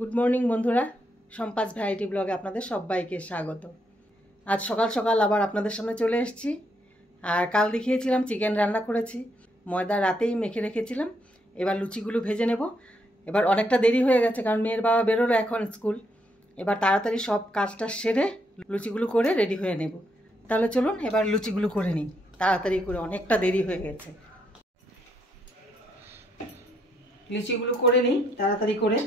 Good morning বন্ধুরা, সম্পাস variety ব্লগে আপনাদের সবাইকে স্বাগত। আজ সকাল সকাল আবার আপনাদের সামনে চলে এসেছি। আর কাল দেখিয়েছিলাম চিকেন রান্না করেছি, ময়দা রাতেই মেখে রেখেছিলাম। এবার লুচিগুলো ভেজে নেব। এবার অনেকটা দেরি হয়ে গেছে, কারণ মেয়ের বাবা বেরোলো এখন স্কুল। এবার তাড়াতাড়ি সব কাজটা সেরে লুচিগুলো করে রেডি হয়ে নেব। তাহলে চলুন এবার লুচিগুলো করে নিই তাড়াতাড়ি করে, অনেকটা দেরি হয়ে গেছে। লুচিগুলো করে নিই তাড়াতাড়ি করে।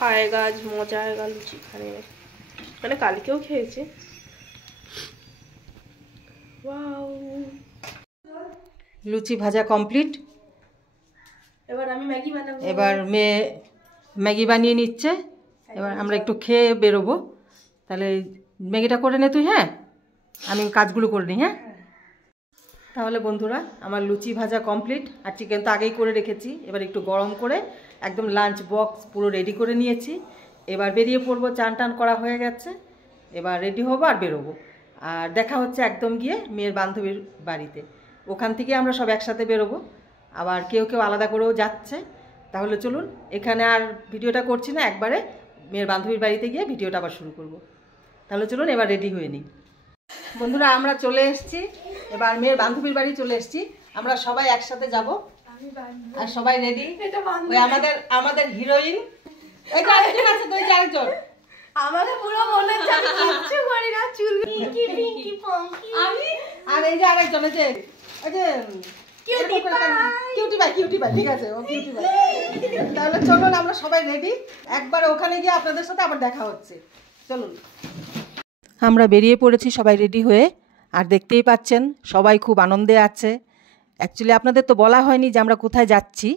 খাएगा आज मजा आएगा लुची खाने में। मैंने कल क्यों खेয়েছি। वाओ, লুচি ভাজা কমপ্লিট। এবার আমি ম্যাগি বানাবো। এবার মেয়ে ম্যাগি বানিয়ে নিচ্ছে। এবার আমরা একটু খেয়ে বেরোবো। তাহলে ম্যাগিটা করে নে তুই। হ্যাঁ, আমি কাজগুলো করে নিই। হ্যাঁ, তাহলে বন্ধুরা আমার লুচি ভাজা কমপ্লিট। আর চিকেন তো আগেই করে রেখেছি। এবার একটু গরম করে একদম লাঞ্চ বক্স পুরো রেডি করে নিয়েছি। এবার বেরিয়ে পড়বো, চান টান করা হয়ে গেছে। এবার রেডি হবো আর বেরোবো। আর দেখা হচ্ছে একদম গিয়ে মেয়ের বান্ধবীর বাড়িতে। ওখান থেকে আমরা সব একসাথে বেরোবো। আবার কেউ কেউ আলাদা করেও যাচ্ছে। তাহলে চলুন, এখানে আর ভিডিওটা করছি না, একবারে মেয়ের বান্ধবীর বাড়িতে গিয়ে ভিডিওটা আবার শুরু করব। তাহলে চলুন এবার রেডি হয়ে নিই। বন্ধুরা আমরা চলে এসেছি, এবার মেয়ের বান্ধবীর বাড়ি চলে এসেছি। আমরা সবাই একসাথে যাব আর সবাই রেডি। ওই আমাদের হিরোইন এইটা আরেকজন আছে, তো এই আরেকজন আমাদের পুরো মনে হচ্ছে আমি কিচ্ছু করি না, চুল পিঙ্কি পিঙ্কি পঙ্কি। আমি আর এই যে আরেকজন, এই যে কিউটি ভাই, ঠিক আছে, ও কিউটি ভাই। তাহলে চলুন আমরা সবাই রেডি, একবার ওখানে গিয়ে আপনাদের সাথে আবার দেখা হচ্ছে। চলুন, আমরা বেরিয়ে পড়েছি সবাই রেডি হয়ে। আর দেখতেই পাচ্ছেন সবাই খুব আনন্দে আছে। অ্যাকচুয়ালি আপনাদের তো বলা হয়নি যে আমরা কোথায় যাচ্ছি।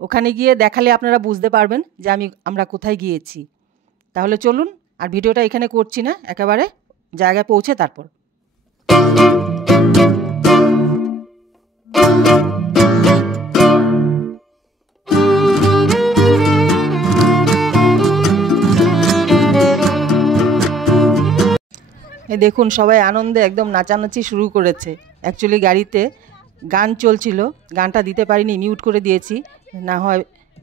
ওখানে গিয়ে দেখালে আপনারা বুঝতে পারবেন যে আমরা কোথায় গিয়েছি। তাহলে চলুন, আর ভিডিওটা এখানে করছি না, একেবারে জায়গায় পৌঁছে তারপর। দেখুন সবাই আনন্দে একদম নাচানাচি শুরু করেছে। অ্যাকচুয়ালি গাড়িতে গান চলছিল, গানটা দিতে পারিনি, মিউট করে দিয়েছি, না হয়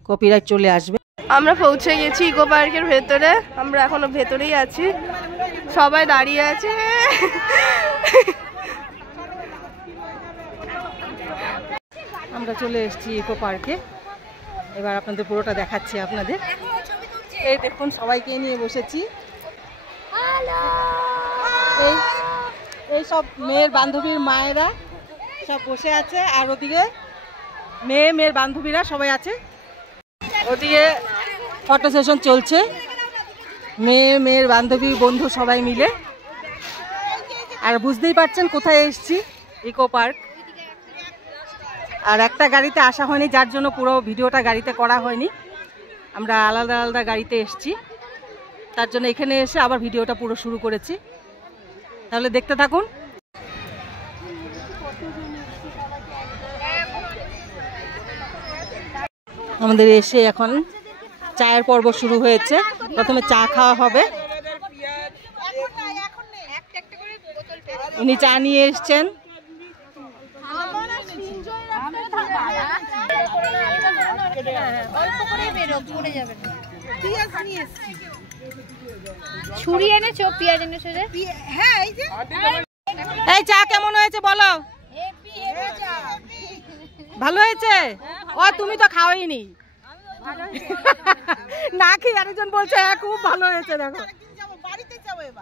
কপিরাইট চলে আসবে। আমরা পৌঁছে গেছি ইকো পার্কের ভেতরে। আমরা এখনো ভেতরেই আছি, সবাই দাঁড়িয়ে আছে। আমরা চলে এসেছি ইকো পার্কে। এবার আপনাদের পুরোটা দেখাচ্ছি আপনাদের। এই দেখুন সবাইকে নিয়ে বসেছি। এই সব মেয়ের বান্ধবীর মায়েরা সব বসে আছে, আর ওদিকে মেয়ের বান্ধবীরা সবাই আছে। ওদিকে ফটো সেশন চলছে, মেয়ের বান্ধবী বন্ধু সবাই মিলে। আর বুঝতেই পারছেন কোথায় এসেছি, ইকো পার্ক। আর একটা গাড়িতে আসা হয়নি, যার জন্য পুরো ভিডিওটা গাড়িতে করা হয়নি। আমরা আলাদা আলাদা গাড়িতে এসেছি, তার জন্য এখানে এসে আবার ভিডিওটা পুরো শুরু করেছি। তাহলে দেখতে থাকুন। আমাদের এসে এখন চায়ের পর্ব শুরু হয়েছে। প্রথমে চা খাওয়া হবে। উনি চা নিয়ে এসছেন। ছুরি এনেছো, পেঁয়াজ এনেছো যে? হ্যাঁ, এই যে। এই চা কেমন হয়েছে বলো? ভালো হয়েছে? ও তুমি তো খাওয়াইনি। না খেয়ে আরেকজন বলছে হ্যাঁ খুব ভালো হয়েছে। দেখো,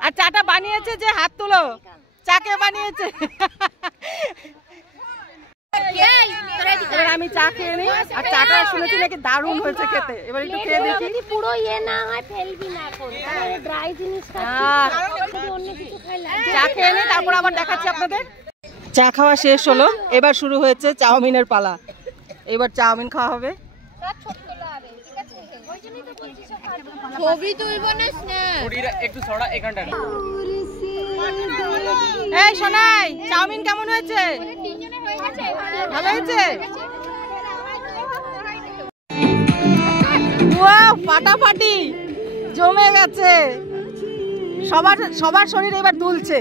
আর চাটা বানিয়েছে যে, হাত তুলো, চা কে বানিয়েছে? এবার আমি চা খেয়ে নিই। আর চাটা শুনেছি নাকি দারুণ হয়েছে খেতে। এবার একটু খেয়ে দেখি। পুরো ইয়ে না হয় ফেলবি না, এখন ড্রাই জিনিস অন্য কিছু খাইলা। চা খেয়ে নিই, তারপর আবার দেখাচ্ছি আপনাদের। চা খাওয়া শেষ হলো, এবার শুরু হয়েছে চাউমিনের পালা। এবার চাউমিন খাওয়া হবে। ছবি তুলবো না একটু ছড়া এক ঘন্টা। এই সোনাই, চাউমিন কেমন হয়েছে? ভালো হয়েছে? ওয়াও, ফাটাফাটি জমে গেছে। সবার শরীর এবার দুলছে।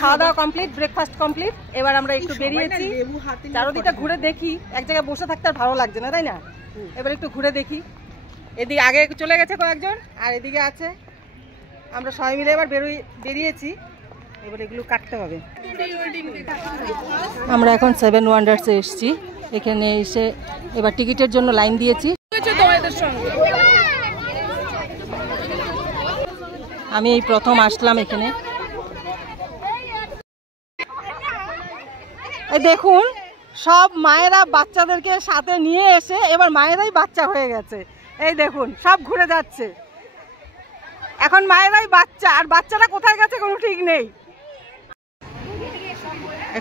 খাওয়া দাওয়া কমপ্লিট, ব্রেকফাস্ট কমপ্লিট। এবার আমরা একটু বেরিয়েছি, চারদিকটা ঘুরে দেখি। এক জায়গায় বসে থাকতে আর ভালো লাগছে না, তাই না? এবার একটু ঘুরে দেখি। এদিকে আগে চলে গেছে কয়েকজন, আর এদিকে আছে। আমরা সবাই মিলে এবার বেরিয়েছি। এবার এগুলো কাটতে হবে। আমরা এখন 7 ওয়ান্ডার্সে এসেছি। এখানে এসে এবার টিকিটের জন্য লাইন দিয়েছি। আমি এই প্রথম আসলাম এখানে। এই দেখুন, সব মায়েরা বাচ্চাদেরকে সাথে নিয়ে এসে এবার মায়েরাই বাচ্চা হয়ে গেছে। এই দেখুন, সব ঘুরে যাচ্ছে। এখন মায়েরাই বাচ্চা, আর বাচ্চারা কোথায় গেছে কোনো ঠিক নেই।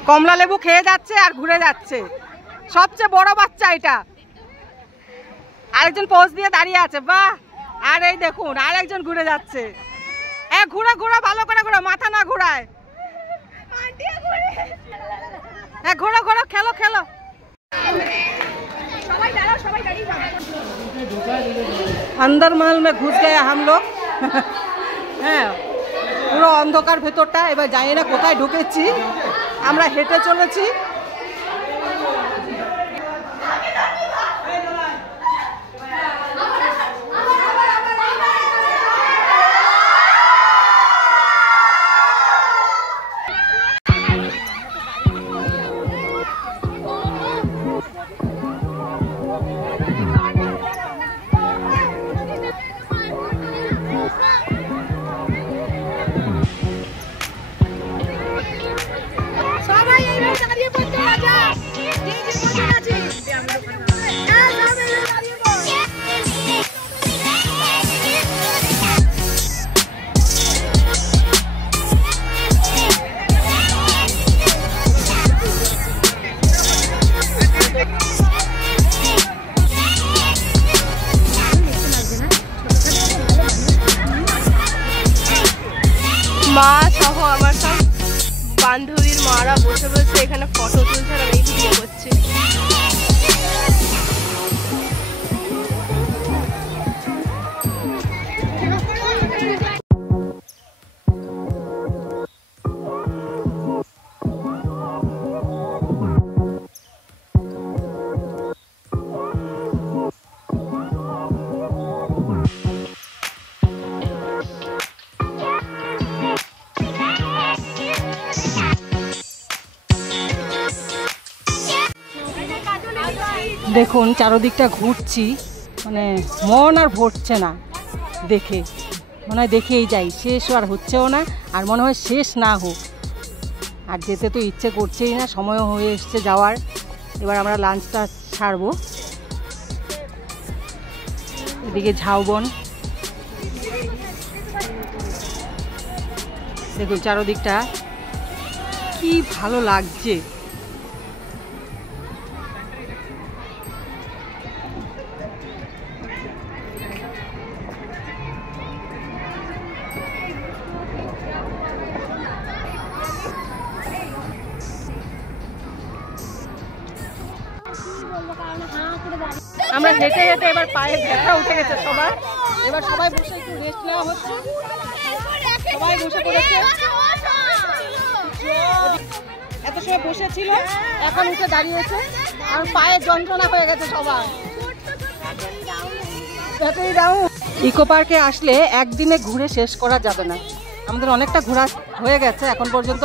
কমলা লেবু খেয়ে যাচ্ছে আর ঘুরে যাচ্ছে। সবচেয়ে বড় বাচ্চা এটা। আরেকজন পোজ দিয়ে দাঁড়িয়ে আছে, বাহ। আর এই দেখুন, আরেকজন ঘুরে যাচ্ছে। ঘুরে ঘুরে ভালো করে ঘুরে, মাথা না ঘুরায়। ঘোরো ঘোরো, খেলো খেলো। अंदर महल में घुस गए हम लोग। হ্যাঁ, পুরো অন্ধকার ভেতরটা। এবার জানি না কোথায় ঢুকেছি। আমরা হেঁটে চলেছি। মা সহ আমার সব বান্ধবীর মারা বসে বসে এখানে ফটো তুলছে আর আমি ভিডিও করছি। দেখুন, চারদিকটা ঘুরছি, মানে মন আর ভরছে না দেখে। মনে হয় দেখেই যাই, শেষ আর হচ্ছেও না। আর মনে হয় শেষ না হোক। আর যেতে তো ইচ্ছে করছেই না, সময়ও হয়ে এসছে যাওয়ার। এবার আমরা লাঞ্চটা ছাড়বো। এদিকে ঝাউবন, দেখুন চারদিকটা কি ভালো লাগছে। আমরা হেঁটে হেঁটে এবার পায়ে ব্যথা উঠে গেছে সবার। এবার সবাই বসে একটু রেস্ট নেওয়া হচ্ছে। সবাই বসে পড়েছে। এত সময় বসেছিল, এখন উঠে দাঁড়িয়েছে। আর পায়ে যন্ত্রণা হয়ে গেছে সবার। ইকো পার্কে আসলে একদিনে ঘুরে শেষ করা যাবে না। আমাদের অনেকটা ঘোরা হয়ে গেছে, এখন পর্যন্ত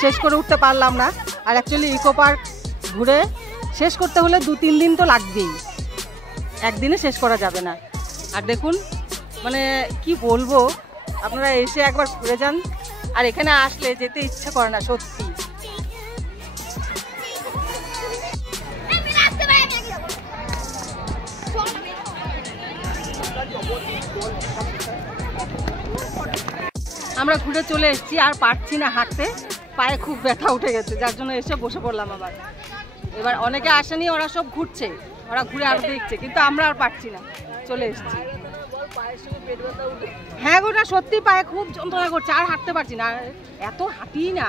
শেষ করে উঠতে পারলাম না। আর অ্যাকচুয়ালি ইকো পার্ক ঘুরে শেষ করতে হলে 2-3 দিন তো লাগবেই, একদিনে শেষ করা যাবে না। আর দেখুন, মানে কি বলবো, আপনারা এসে একবার ঘুরে যান। আর এখানে আসলে যেতে ইচ্ছা করে না সত্যি। আমরা ঘুরে চলে এসেছি, আর পারছি না হাঁটতে। পায়ে খুব ব্যথা উঠে গেছে, যার জন্য এসে বসে পড়লাম আবার। এবার অনেকে আসেনি, ওরা সব ঘুরছে, ওরা ঘুরে আরো দেখছে, কিন্তু আমরা আর পারছি না, চলে এসেছি। হ্যাঁ গোটা সত্যি পায়ে খুব যন্ত্রণা করছে, আর হাঁটতে পারছি না। এত হাঁটি না,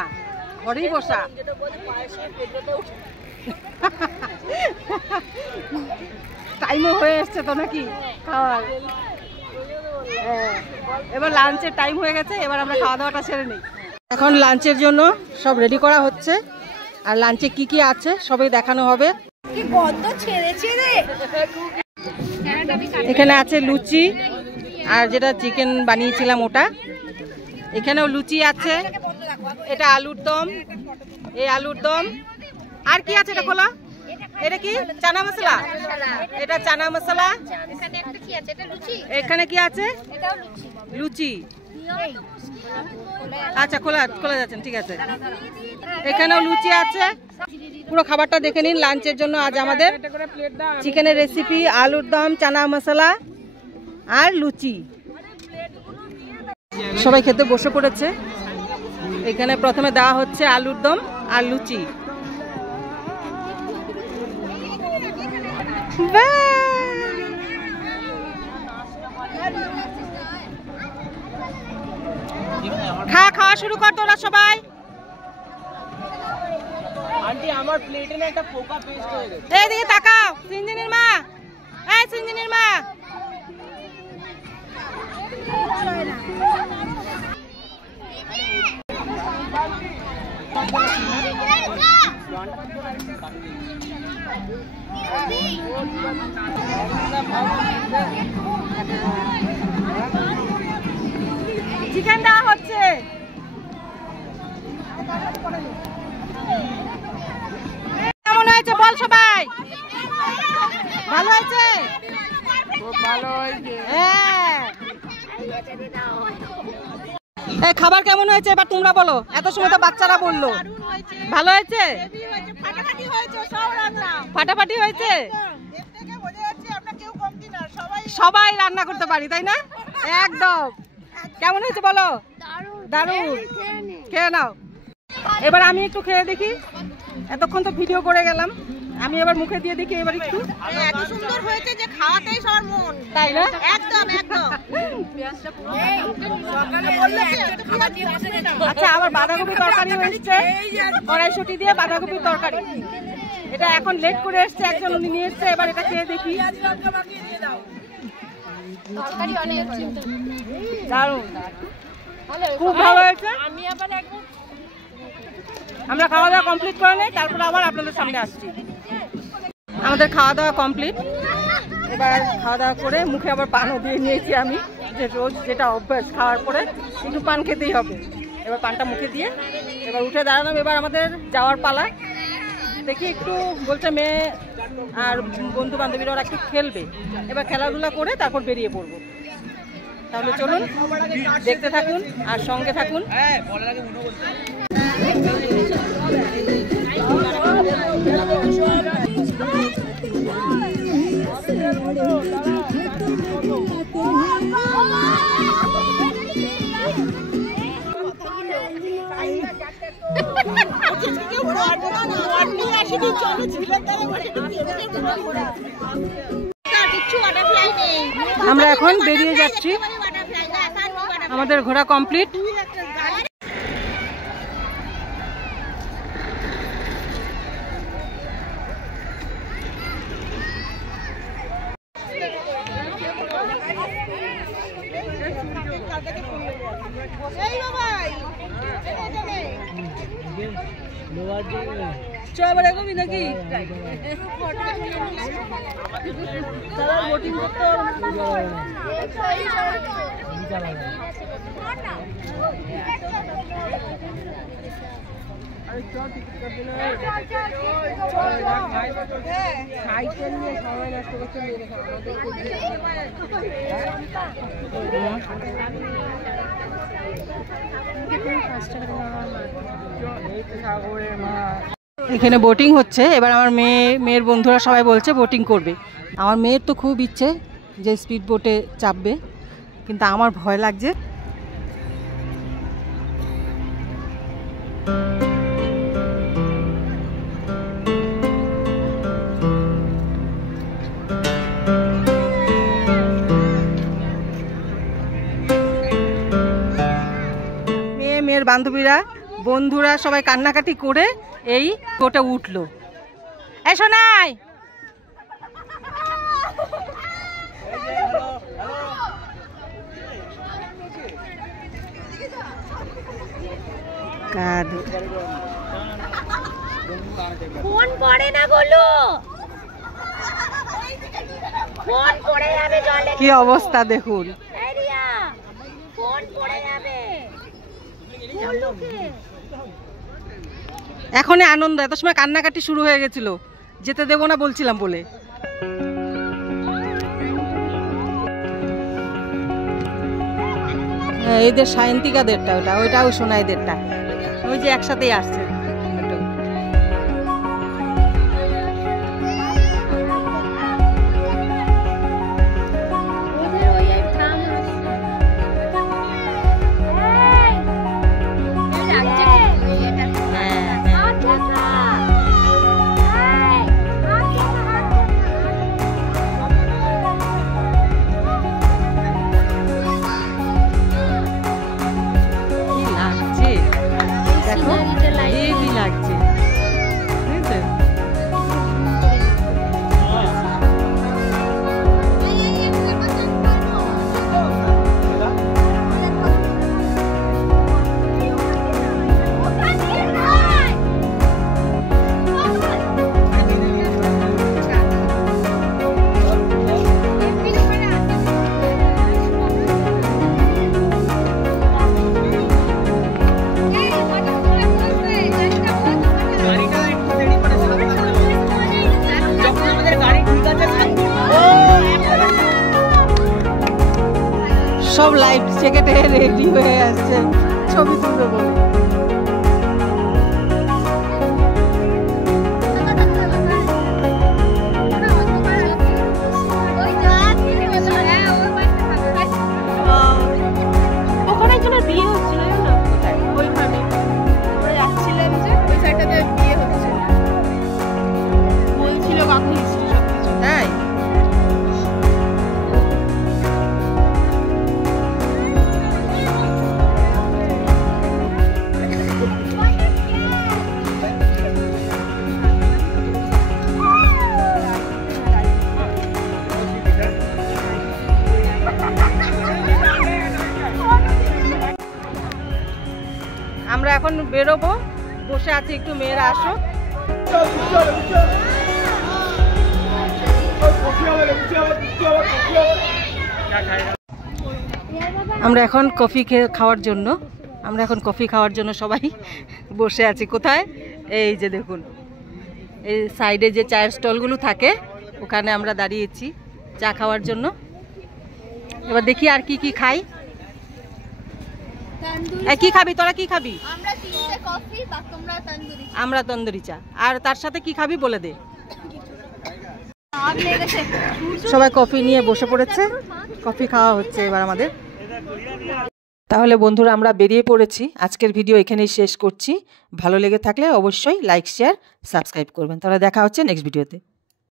ঘরেই বসা। টাইমও হয়ে এসছে তো নাকি খাওয়ার। এবার লাঞ্চের টাইম হয়ে গেছে, এবার আমরা খাওয়া দাওয়াটা সেরে নিই। এখন লাঞ্চের জন্য সব রেডি করা হচ্ছে, আর লাঞ্চে কি কি আছে সবই দেখানো হবে। এখানে আছে লুচি আর যেটা চিকেন বানিয়েছিলাম ওটা, এখানেও লুচি আছে, এটা আলুর দম, এই আলুর দম, আর কি আছে এটা খোলা, এটা কি চানা মশলা, এটা চানা মশলা, এখানে কি আছে লুচি, আচ্ছা খোলা খোলা যাচ্ছেন, ঠিক আছে, এখানেও লুচি আছে। পুরো খাবারটা দেখে নিন। লাঞ্চের জন্য আজ আমাদের চিকেনের রেসিপি, আলুর দম, চানা মশলা আর লুচি। সবাই খেতে বসে পড়েছে। এখানে প্রথমে দেওয়া হচ্ছে আলুর দম আর লুচি। খাওয়া শুরু কর তোরা সবাই। আন্টি আমার প্লেটে না একটা পোকা পেস্ট হয়ে গেছে। এইদিকে তাকাও, সিনজিনির মা, এই সিনজিনির মা, চিকেন দেওয়া হচ্ছে। কেমন হয়েছে বল সবাই? ভালো হয়েছে? খুব ভালো হয়েছে। হ্যাঁ, এই খাবার কেমন হয়েছে এবার তোমরা বলো। এত সময় তো বাচ্চারা বললো ভালো হয়েছে, ফাটাফাটি হয়েছে। সবাই রান্না করতে পারি তাই না? একদম। কেমন হয়েছে বলো? দারুণ। খেয়ে নাও। এবার আমি একটু খেয়ে দেখি, এতক্ষণ তো ভিডিও করে গেলাম, আমি এবার মুখে দিয়ে দেখি এবার একটু। এত সুন্দর হয়েছে যে খাওয়াটাই সবার মন, তাই না? একদম একদম। আচ্ছা, আবার বাঁধাকপির তরকারি হয়েছে, কড়াইশুঁটি দিয়ে বাঁধাকপির তরকারি। এটা এখন লেট করে এসছে একজন, উনি নিয়ে এসছে। এবার এটা খেয়ে দেখি। দারুণ, খুব ভালো হয়েছে। আমরা খাওয়া দাওয়া কমপ্লিট করে নেই, তারপরে আবার আপনাদের সামনে আসছি। আমাদের খাওয়া দাওয়া কমপ্লিট। এবার খাওয়া দাওয়া করে মুখে আবার পানও দিয়ে নিয়েছি আমি, যে রোজ যেটা অভ্যাস, খাওয়ার পরে একটু পান খেতেই হবে। এবার পানটা মুখে দিয়ে এবার উঠে দাঁড়ালাম। এবার আমাদের যাওয়ার পালা। দেখি একটু বলছে মেয়ে আর বন্ধু বান্ধবীরা ওরা একটু খেলবে, এবার খেলাধুলা করে তারপর বেরিয়ে পড়বো। তাহলে চলুন দেখতে থাকুন আর সঙ্গে থাকুন। আমরা এখন বেরিয়ে যাচ্ছি, আমাদের ঘোরা কমপ্লিট। চল এরকমই নাকি বোটিং করতে। সাইকেল নিয়ে সময় নষ্ট করতে এখানে বোটিং হচ্ছে। এবার আমার মেয়ের বন্ধুরা সবাই বলছে বোটিং করবে। আমার মেয়ের তো খুব ইচ্ছে যে স্পিড বোটে চাপবে, কিন্তু আমার ভয় লাগছে। মেয়ের বান্ধবীরা বন্ধুরা সবাই কান্নাকাটি করে এই বোটে উঠলো। এসো নাই, কাঁদে। ফোন করে না গোলু, ফোন পড়ে যাবে জলে। কি অবস্থা দেখুন। এই রিয়া, ফোন পড়ে যাবে গোলুকে। এখনই আনন্দ, এত সময় কান্নাকাটি শুরু হয়ে গেছিল, যেতে দেবো না বলছিলাম বলে। এদের সায়ন্তিকাদেরটা, ওইটাও শোনা এদেরটা, ওই যে একসাথেই আসছে। ওদের ওই এক থাম আসছে। এই লাগছে কি এটা? হ্যাঁ হাত দেখা। এই হাত দেখা, হাত কি লাগছে দেখো, হেভি লাগছে। বুঝেছো? যখন আমাদের গাড়ি ঠিক আছে সব লাইফ জ্যাকেটে রেডি হয়ে আসছে ছবি তুলবে বলে। ওখানে একজনের বিয়ে হচ্ছিল না ওইখানে আমরা যাচ্ছিলাম যে ওই সাইডটাতে বিয়ে হচ্ছে বলছিল কাকু হিস্ট্রি সবকিছু। তাই আমরা এখন বেরোবো, বসে আছি একটু, মেয়েরা আসো। আমরা এখন কফি খাওয়ার জন্য, সবাই বসে আছি। কোথায়? এই যে দেখুন, এই সাইডে যে চায়ের স্টলগুলো থাকে ওখানে আমরা দাঁড়িয়েছি চা খাওয়ার জন্য। এবার দেখি আর কি কি খাই। কি খাবি তোরা, কি খাবি? আমরা তিনটে কফি বা তোমরা তন্দুরি। আমরা তন্দুরি চা। আর তার সাথে কি খাবি বলে দে। আগ লেগেছে। সবাই কফি নিয়ে বসে পড়েছে, কফি খাওয়া হচ্ছে এবার আমাদের। তাহলে বন্ধুরা আমরা বেরিয়ে পড়েছি। আজকের ভিডিও এখানেই শেষ করছি। ভালো লেগে থাকলে অবশ্যই লাইক, শেয়ার, সাবস্ক্রাইব করবেন। তাহলে দেখা হচ্ছে নেক্সট ভিডিওতে।